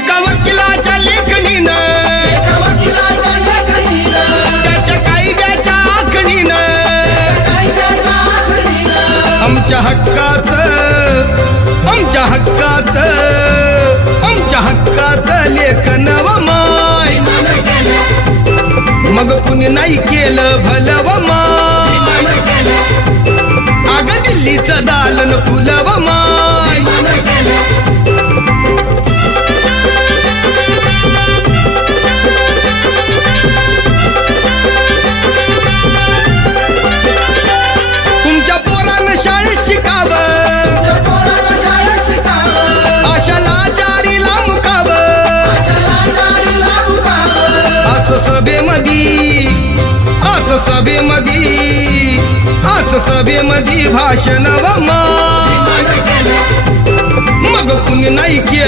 एका वकिलाच्या लेखणीनं त्याच्या कायद्याच्या आखणीनं आमच्या हक्काचं लेखन व माय मग कुणी नाही केलं भलं व माय अग दिल्लीचं दालन फुलं व माय तुमच्या पोरानं शाळेत शिकावं आशाला जारीला मुकावं असं सभेमधी भाषण व माय मग कुणी नाही केलं